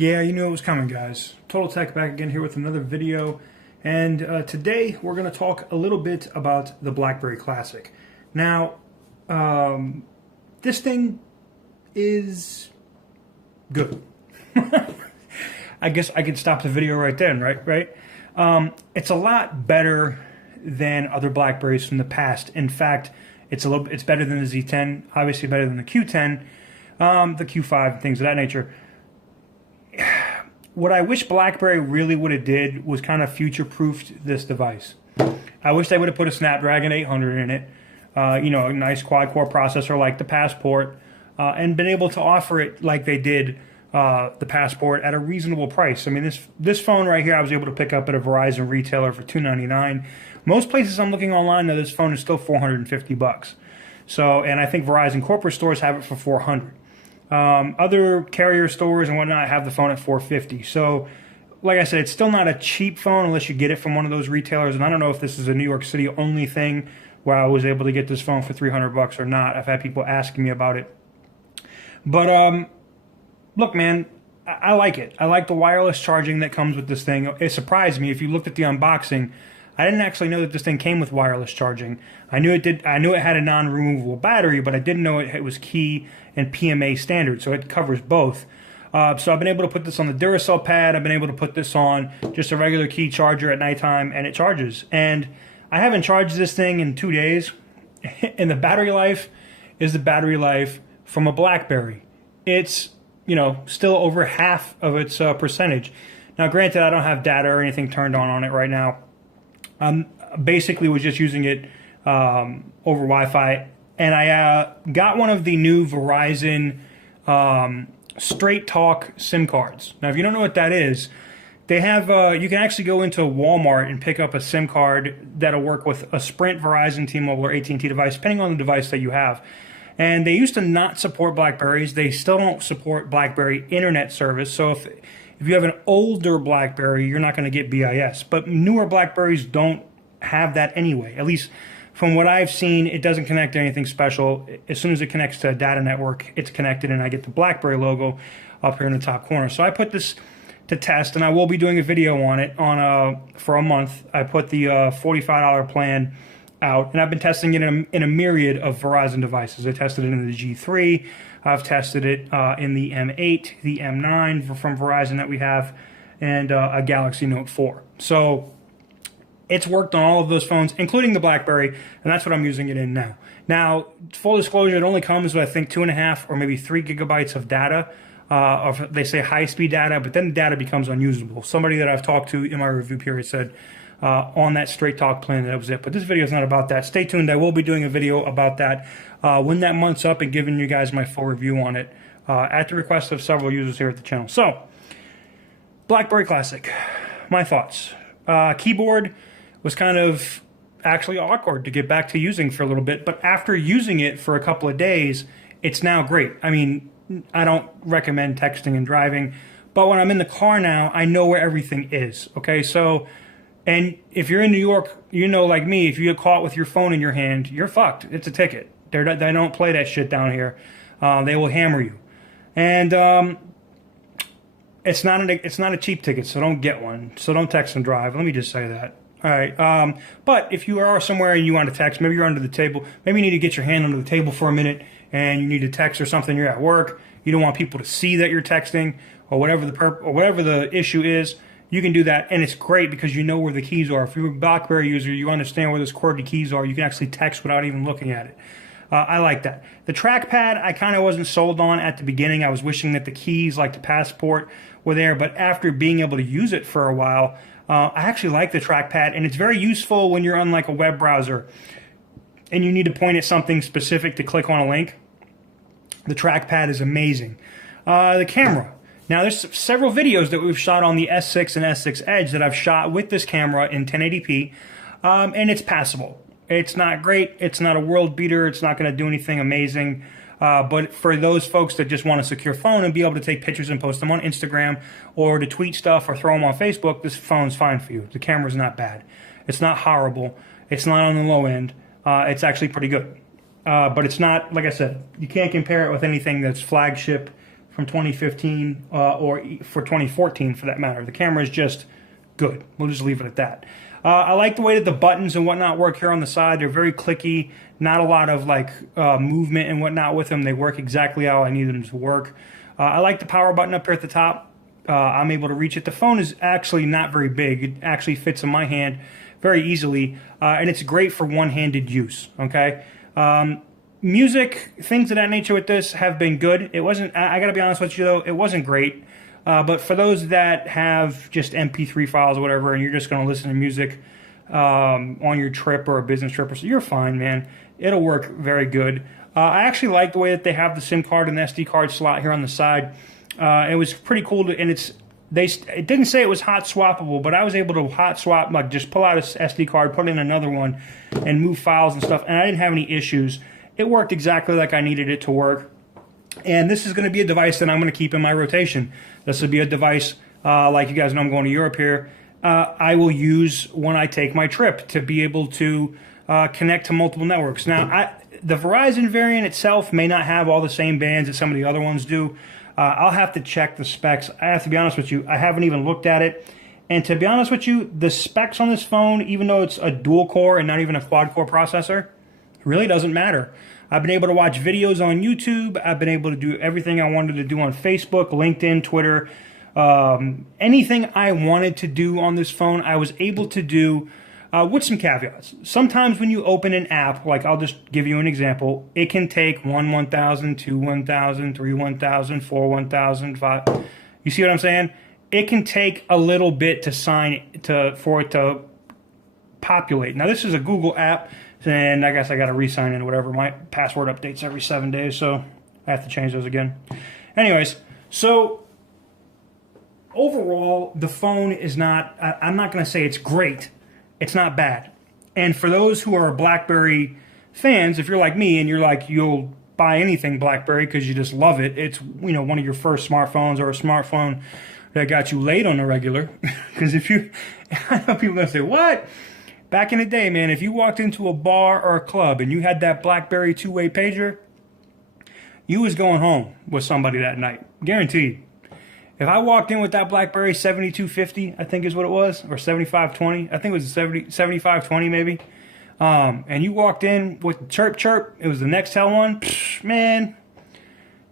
Yeah, you knew it was coming, guys. Total Tech back again here with another video. And today we're going to talk a little bit about the BlackBerry Classic. Now, this thing is good. I guess I could stop the video right then, right? It's a lot better than other BlackBerries from the past. In fact, it's better than the Z10, obviously better than the Q10, the Q5, things of that nature. What I wish BlackBerry really would have did was kind of future-proofed this device. I wish they would have put a Snapdragon 800 in it, a nice quad-core processor like the Passport, and been able to offer it like they did the Passport at a reasonable price. I mean, this phone right here I was able to pick up at a Verizon retailer for $299. Most places I'm looking online, though, this phone is still $450. So, and I think Verizon corporate stores have it for $400. Other carrier stores and whatnot have the phone at $450. So, like I said, it's still not a cheap phone unless you get it from one of those retailers. And I don't know if this is a New York City only thing where I was able to get this phone for $300 or not. I've had people asking me about it. But look, man, I like it. I like the wireless charging that comes with this thing. It surprised me. If you looked at the unboxing, I didn't actually know that this thing came with wireless charging. I knew it did. I knew it had a non-removable battery, but I didn't know it was Qi and PMA standard, so it covers both. So I've been able to put this on the Duracell pad. I've been able to put this on just a regular Qi charger at nighttime, and it charges. And I haven't charged this thing in 2 days, and the battery life is the battery life from a BlackBerry. It's still over half of its percentage. Now, granted, I don't have data or anything turned on it right now. Basically was just using it over Wi-Fi, and I got one of the new Verizon Straight Talk SIM cards. Now, if you don't know what that is, they have you can actually go into Walmart and pick up a SIM card that'll work with a Sprint, Verizon, T-Mobile, or AT&T device, depending on the device that you have. And they used to not support BlackBerries. They still don't support BlackBerry internet service. So if you have an older BlackBerry, you're not going to get BIS. But newer BlackBerries don't have that anyway. At least from what I've seen, it doesn't connect to anything special. As soon as it connects to a data network, it's connected, and I get the BlackBerry logo up here in the top corner. So I put this to test, and I will be doing a video on it for a month. I put the $45 plan out, and I've been testing it in a myriad of Verizon devices. I tested it in the G3. I've tested it in the M8, the M9 from Verizon that we have, and a Galaxy Note 4. So it's worked on all of those phones, including the BlackBerry, and that's what I'm using it in now. Now, full disclosure, it only comes with, I think, 2.5 or maybe 3 gigabytes of data. They say high-speed data, but then the data becomes unusable. Somebody that I've talked to in my review period said on that Straight Talk plan that was it. But this video is not about that. Stay tuned. I will be doing a video about that when that month's up and giving you guys my full review on it at the request of several users here at the channel. So, BlackBerry Classic, my thoughts. Keyboard was kind of actually awkward to get back to using for a little bit, but after using it for a couple of days, it's now great. I mean, I don't recommend texting and driving, but when I'm in the car now, I know where everything is, okay? So, and if you're in New York, like me, if you get caught with your phone in your hand, you're fucked. It's a ticket. They don't play that shit down here. They will hammer you. And it's not a cheap ticket, so don't get one. So don't text and drive. Let me just say that. All right. But if you are somewhere and you want to text, maybe you're under the table, maybe you need to get your hand under the table for a minute and you need to text or something, you're at work, you don't want people to see that you're texting or whatever the issue is, you can do that, and it's great because you know where the keys are. If you're a BlackBerry user, you understand where those QWERTY keys are. You can actually text without even looking at it. I like that. The trackpad, I kind of wasn't sold on at the beginning. I was wishing that the keys, like the Passport, were there, but after being able to use it for a while, I actually like the trackpad, and it's very useful when you're on like a web browser and you need to point at something specific to click on a link. The trackpad is amazing. The camera. Now, there's several videos that we've shot on the S6 and S6 Edge that I've shot with this camera in 1080p, and it's passable. It's not great. It's not a world beater. It's not going to do anything amazing. But for those folks that just want a secure phone and be able to take pictures and post them on Instagram or to tweet stuff or throw them on Facebook, this phone's fine for you. The camera's not bad. It's not horrible. It's not on the low end. It's actually pretty good. But it's not, like I said, you can't compare it with anything that's flagship from 2015 or for 2014 for that matter. The camera is just good. We'll just leave it at that. I like the way that the buttons and whatnot work here on the side. They're very clicky, not a lot of like movement and whatnot with them. They work exactly how I need them to work. I like the power button up here at the top. I'm able to reach it. The phone is actually not very big. It actually fits in my hand very easily, and it's great for one-handed use, okay? Music, things of that nature with this have been good. It wasn't, I gotta be honest with you though, it wasn't great. But for those that have just MP3 files or whatever, and you're just gonna listen to music on your trip or a business trip, or so, you're fine, man. It'll work very good. I actually like the way that they have the SIM card and the SD card slot here on the side. It was pretty cool, and it didn't say it was hot swappable, but I was able to hot swap, like just pull out a SD card, put in another one, and move files and stuff, and I didn't have any issues. It worked exactly like I needed it to work, and this is going to be a device that I'm going to keep in my rotation. This will be a device, like you guys know I'm going to Europe here, I will use when I take my trip to be able to connect to multiple networks. Now, the Verizon variant itself may not have all the same bands that some of the other ones do. I'll have to check the specs. I have to be honest with you, I haven't even looked at it. And to be honest with you, the specs on this phone, even though it's a dual core and not even a quad core processor, really doesn't matter. I've been able to watch videos on YouTube. I've been able to do everything I wanted to do on Facebook, LinkedIn, Twitter. Anything I wanted to do on this phone, I was able to do with some caveats. Sometimes when you open an app, like I'll just give you an example, it can take 1,000, 2 1,000, 3 1,000, 4 1,000, 5. You see what I'm saying? It can take a little bit to for it to populate. Now this is a Google app, and I guess I got to re-sign in or whatever. My password updates every 7 days, so I have to change those again. Anyways, so overall, the phone is not, I'm not going to say it's great. It's not bad. And for those who are BlackBerry fans, if you're like me and you're like, you'll buy anything BlackBerry because you just love it, it's, you know, one of your first smartphones or a smartphone that got you laid on the regular. Because if you, I know people are going to say, what? Back in the day, man, if you walked into a bar or a club and you had that BlackBerry two-way pager, you was going home with somebody that night. Guaranteed. If I walked in with that BlackBerry 7250, I think is what it was, or 7520, I think it was 7520 maybe, and you walked in with chirp chirp, it was the Nextel one, man,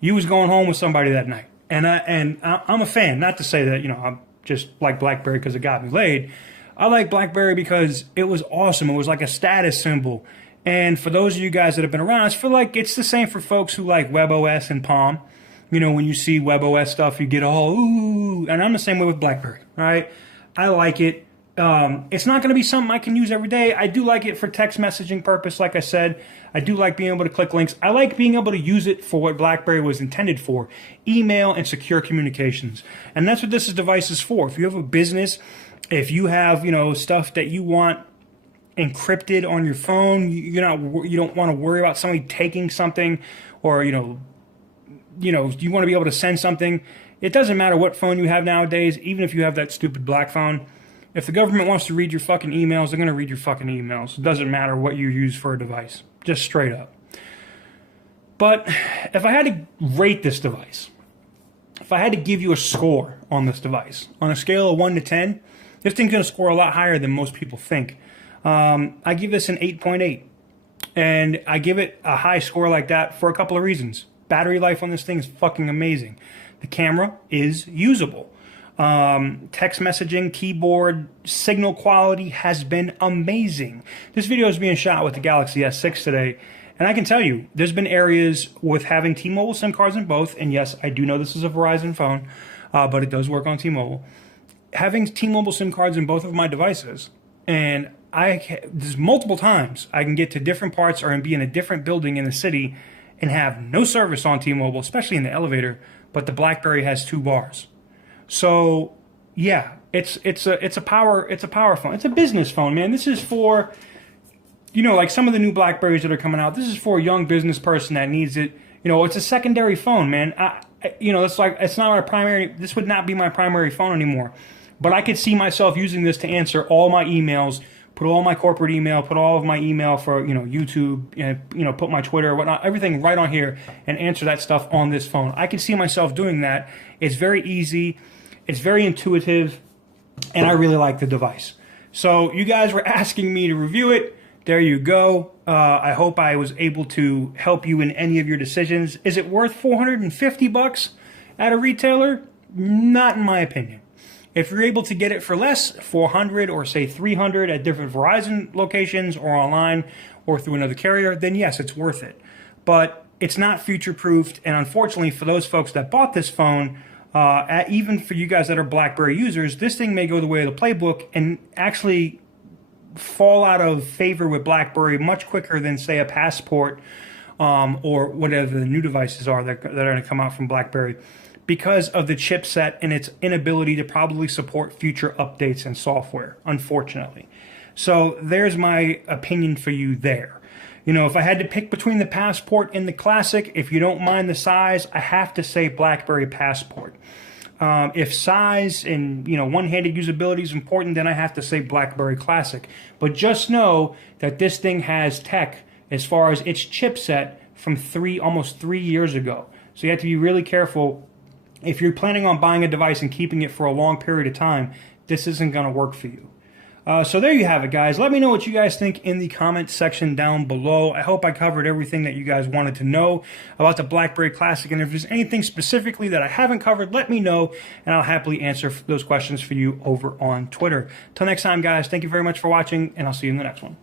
you was going home with somebody that night. And I'm a fan, not to say that, you know, I'm just like BlackBerry because it got me laid. I like BlackBerry because it was awesome. It was like a status symbol. And for those of you guys that have been around, I feel like it's the same for folks who like WebOS and Palm. You know, when you see WebOS stuff, you get all, ooh, and I'm the same way with BlackBerry, right? I like it. It's not going to be something I can use every day. I do like it for text messaging purpose, like I said. I do like being able to click links. I like being able to use it for what BlackBerry was intended for, email and secure communications. And that's what this device is for. If you have a business, if you have, you know, stuff that you want encrypted on your phone, you don't want to worry about somebody taking something, or, you want to be able to send something. It doesn't matter what phone you have nowadays, even if you have that stupid black phone. If the government wants to read your fucking emails, they're going to read your fucking emails. It doesn't matter what you use for a device. Just straight up. But if I had to rate this device, if I had to give you a score on this device, on a scale of 1 to 10, this thing's going to score a lot higher than most people think. I give this an 8.8. And I give it a high score like that for a couple of reasons. Battery life on this thing is fucking amazing. The camera is usable. Text messaging, keyboard, signal quality has been amazing. This video is being shot with the Galaxy S6 today, and I can tell you, there's been areas with having T-Mobile SIM cards in both, and yes, I do know this is a Verizon phone, but it does work on T-Mobile. Having T-Mobile SIM cards in both of my devices, and there's multiple times I can get to different parts or be in a different building in the city and have no service on T-Mobile, especially in the elevator, but the BlackBerry has 2 bars. So yeah, it's a power phone. It's a business phone, man. This is for, you know, like some of the new BlackBerries that are coming out. This is for a young business person that needs it. You know, it's a secondary phone, man. It's like, it's not my primary. This would not be my primary phone anymore. But I could see myself using this to answer all my emails put all my corporate email, put all of my email for, YouTube, and, put my Twitter, whatnot, everything right on here and answer that stuff on this phone. I can see myself doing that. It's very easy. It's very intuitive, and I really like the device. So you guys were asking me to review it. There you go. I hope I was able to help you in any of your decisions. Is it worth $450 at a retailer? Not in my opinion. If you're able to get it for less, $400 or say $300 at different Verizon locations or online or through another carrier, then yes, it's worth it. But it's not future-proofed, and unfortunately for those folks that bought this phone, even for you guys that are BlackBerry users, this thing may go the way of the playbook and actually fall out of favor with BlackBerry much quicker than, say, a Passport or whatever the new devices are that are going to come out from BlackBerry, because of the chipset and its inability to probably support future updates and software, unfortunately. So there's my opinion for you there. If I had to pick between the Passport and the Classic, if you don't mind the size, I have to say BlackBerry Passport. If size and one-handed usability is important, then I have to say BlackBerry Classic. But just know that this thing has tech as far as its chipset from almost 3 years ago. So you have to be really careful. If you're planning on buying a device and keeping it for a long period of time, this isn't going to work for you. So there you have it, guys. Let me know what you guys think in the comment section down below. I hope I covered everything that you guys wanted to know about the BlackBerry Classic. And if there's anything specifically that I haven't covered, let me know, and I'll happily answer those questions for you over on Twitter. Till next time, guys, thank you very much for watching, and I'll see you in the next one.